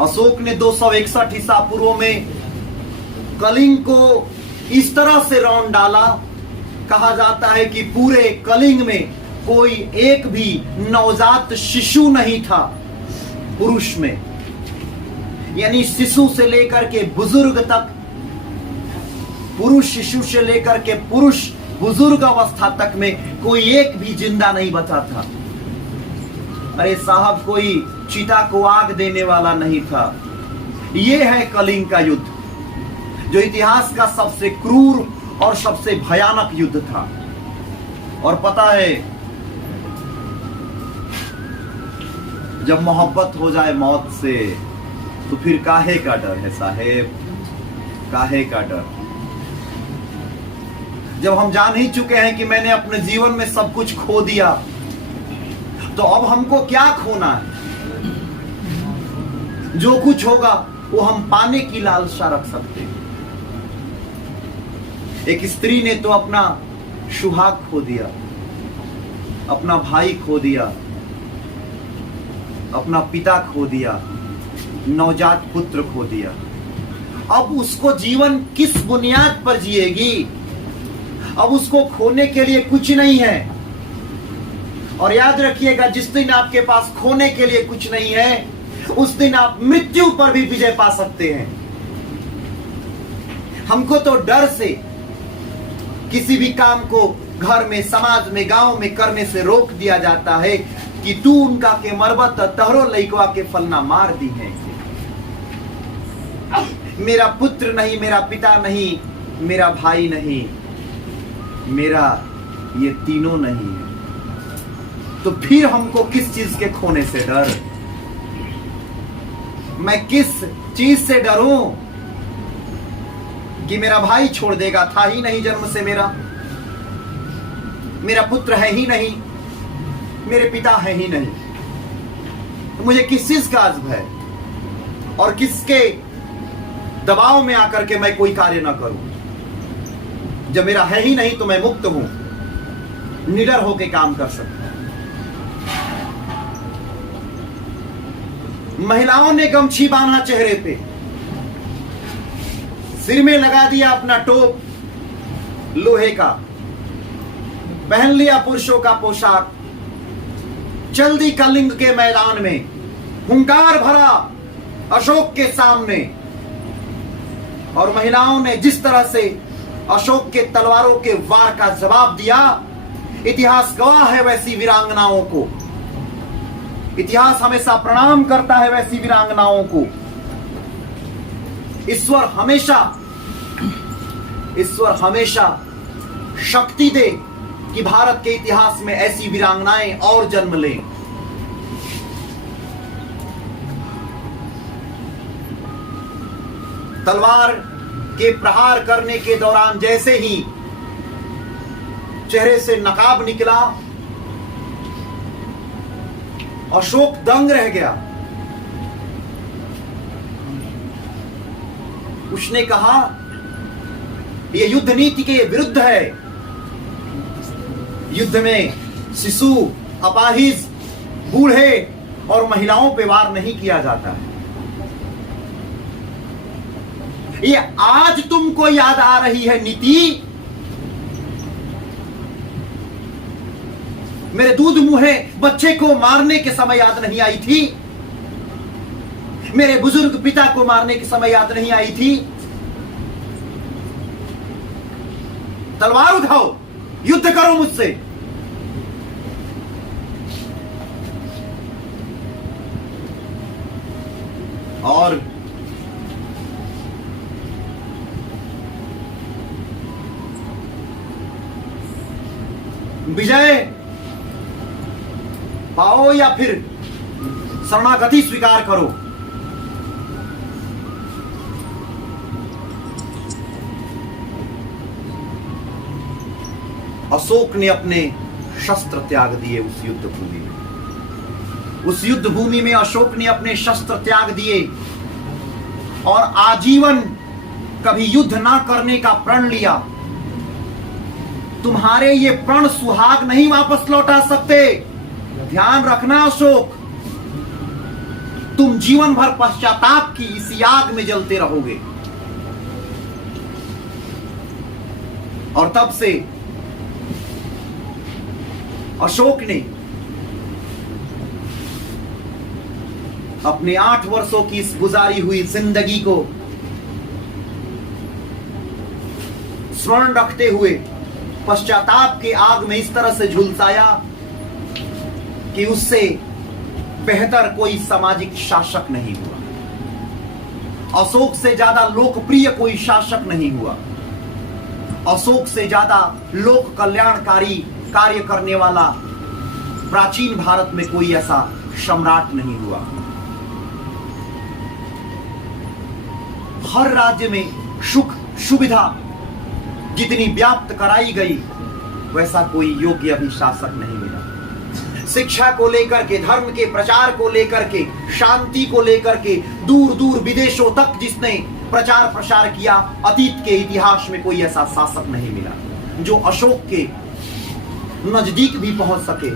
अशोक ने 261 ईसा पूर्व में कलिंग को इस तरह से रौंद डाला, कहा जाता है कि पूरे कलिंग में कोई एक भी नवजात शिशु नहीं था पुरुष में, यानी शिशु से लेकर के बुजुर्ग तक, पुरुष शिशु से लेकर के पुरुष बुजुर्ग अवस्था तक में कोई एक भी जिंदा नहीं बचा था। अरे साहब, कोई चिता को आग देने वाला नहीं था। यह है कलिंग का युद्ध, जो इतिहास का सबसे क्रूर और सबसे भयानक युद्ध था। और पता है, जब मोहब्बत हो जाए मौत से तो फिर काहे का डर है साहेब, काहे का डर। जब हम जान ही चुके हैं कि मैंने अपने जीवन में सब कुछ खो दिया, तो अब हमको क्या खोना है? जो कुछ होगा वो हम पाने की लालसा रख सकते हैं। एक स्त्री ने तो अपना सुहाग खो दिया, अपना भाई खो दिया, अपना पिता खो दिया, नवजात पुत्र खो दिया। अब उसको जीवन किस बुनियाद पर जिएगी? अब उसको खोने के लिए कुछ नहीं है। और याद रखिएगा, जिस दिन आपके पास खोने के लिए कुछ नहीं है, उस दिन आप मृत्यु पर भी विजय पा सकते हैं। हमको तो डर से किसी भी काम को घर में, समाज में, गांव में करने से रोक दिया जाता है कि तू उनका के मरबत तहरो लइकवा के फलना मार दी है। मेरा पुत्र नहीं, मेरा पिता नहीं, मेरा भाई नहीं, मेरा ये तीनों नहीं है। तो फिर हमको किस चीज के खोने से डर? मैं किस चीज से डरूं कि मेरा भाई छोड़ देगा? था ही नहीं जन्म से मेरा पुत्र है ही नहीं, मेरे पिता है ही नहीं, तो मुझे किस चीज का आज भय? और किसके दबाव में आकर के मैं कोई कार्य ना करूं? जब मेरा है ही नहीं तो मैं मुक्त हूं, निडर होकर काम कर सकता हूं। महिलाओं ने गमछी बांधा चेहरे पे, सिर में लगा दिया अपना टोप लोहे का, पहन लिया पुरुषों का पोशाक, चल दी कलिंग के मैदान में, हुंकार भरा अशोक के सामने। और महिलाओं ने जिस तरह से अशोक के तलवारों के वार का जवाब दिया, इतिहास गवाह है वैसी वीरांगनाओं को। इतिहास हमेशा प्रणाम करता है वैसी वीरांगनाओं को। ईश्वर हमेशा शक्ति दे कि भारत के इतिहास में ऐसी वीरांगनाएं और जन्म लें। तलवार के प्रहार करने के दौरान जैसे ही चेहरे से नकाब निकला, अशोक दंग रह गया। उसने कहा, यह युद्ध नीति के विरुद्ध है। युद्ध में शिशु, अपाहिज, बूढ़े और महिलाओं पे वार नहीं किया जाता है। ये आज तुमको याद आ रही है नीति? मेरे दूध मुहे बच्चे को मारने के समय याद नहीं आई थी? मेरे बुजुर्ग पिता को मारने के समय याद नहीं आई थी? तलवार उठाओ, युद्ध करो मुझसे। और विजय पाओ या फिर शरणागति स्वीकार करो। अशोक ने अपने शस्त्र त्याग दिए उस युद्ध भूमि में। उस युद्ध भूमि में अशोक ने अपने शस्त्र त्याग दिए और आजीवन कभी युद्ध ना करने का प्रण लिया। तुम्हारे ये प्रण सुहाग नहीं वापस लौटा सकते, ध्यान रखना अशोक। तुम जीवन भर पश्चाताप की इसी आग में जलते रहोगे। और तब से अशोक ने अपने 8 वर्षों की इस गुजारी हुई जिंदगी को स्मरण रखते हुए पश्चाताप के आग में इस तरह से झुलसाया कि उससे बेहतर कोई सामाजिक शासक नहीं हुआ। अशोक से ज्यादा लोकप्रिय कोई शासक नहीं हुआ। अशोक से ज्यादा लोक कल्याणकारी कार्य करने वाला प्राचीन भारत में कोई ऐसा सम्राट नहीं हुआ। हर राज्य में सुख सुविधा जितनी व्याप्त कराई गई, वैसा कोई योग्य अभी शासक नहीं मिला। शिक्षा को लेकर के, धर्म के प्रचार को लेकर के, शांति को लेकर के दूर दूर विदेशों तक जिसने प्रचार प्रसार किया, अतीत के इतिहास में कोई ऐसा शासक नहीं मिला जो अशोक के नजदीक भी पहुंच सके।